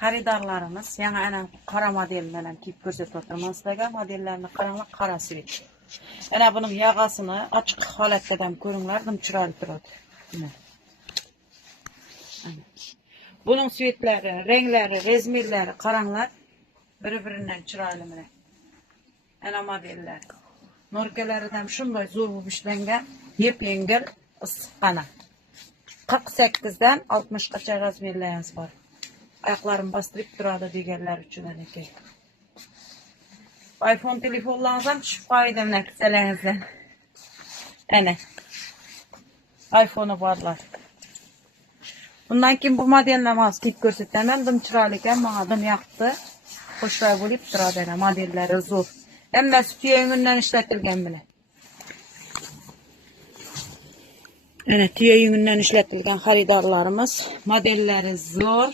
Xaridarlarımız yana ana qara modellarni kiyib ko'rsatib o'tiraman sizlarga. Modellarni qaranglar, qara svet. Ana buning yog'asini ochiq holatda ham ko'ringlar, nim chiroyli turadi. Bunun svetlari, renglari, razmerlari qaranglar. Bir-birinden chiroyli mana. Ana modellar. Norkalaridan shunday zo'r bo'lib ishlangan, yep-yengil, issiqqina. 48 dan 60 gacha razmerlarimiz bor. Oyoqlarim bostirib turadi deganlar uchun anakay. iPhone telefonlaringiz ham tushib qo'ydi mana kisalaringizdan. Ana. iPhone'u borlar. Bundan keyin bu modellarimizni kiyib ko'rsataman. Dim chiroyli ekan, menga dim yoqdi. Xo'shroq bo'lib turadi ana modellari zo'r. Hammasi tuya yungidan ishlatilgan buni. Ana tuya yungidan ishlatilgan xaridorlarimiz, modellari zo'r.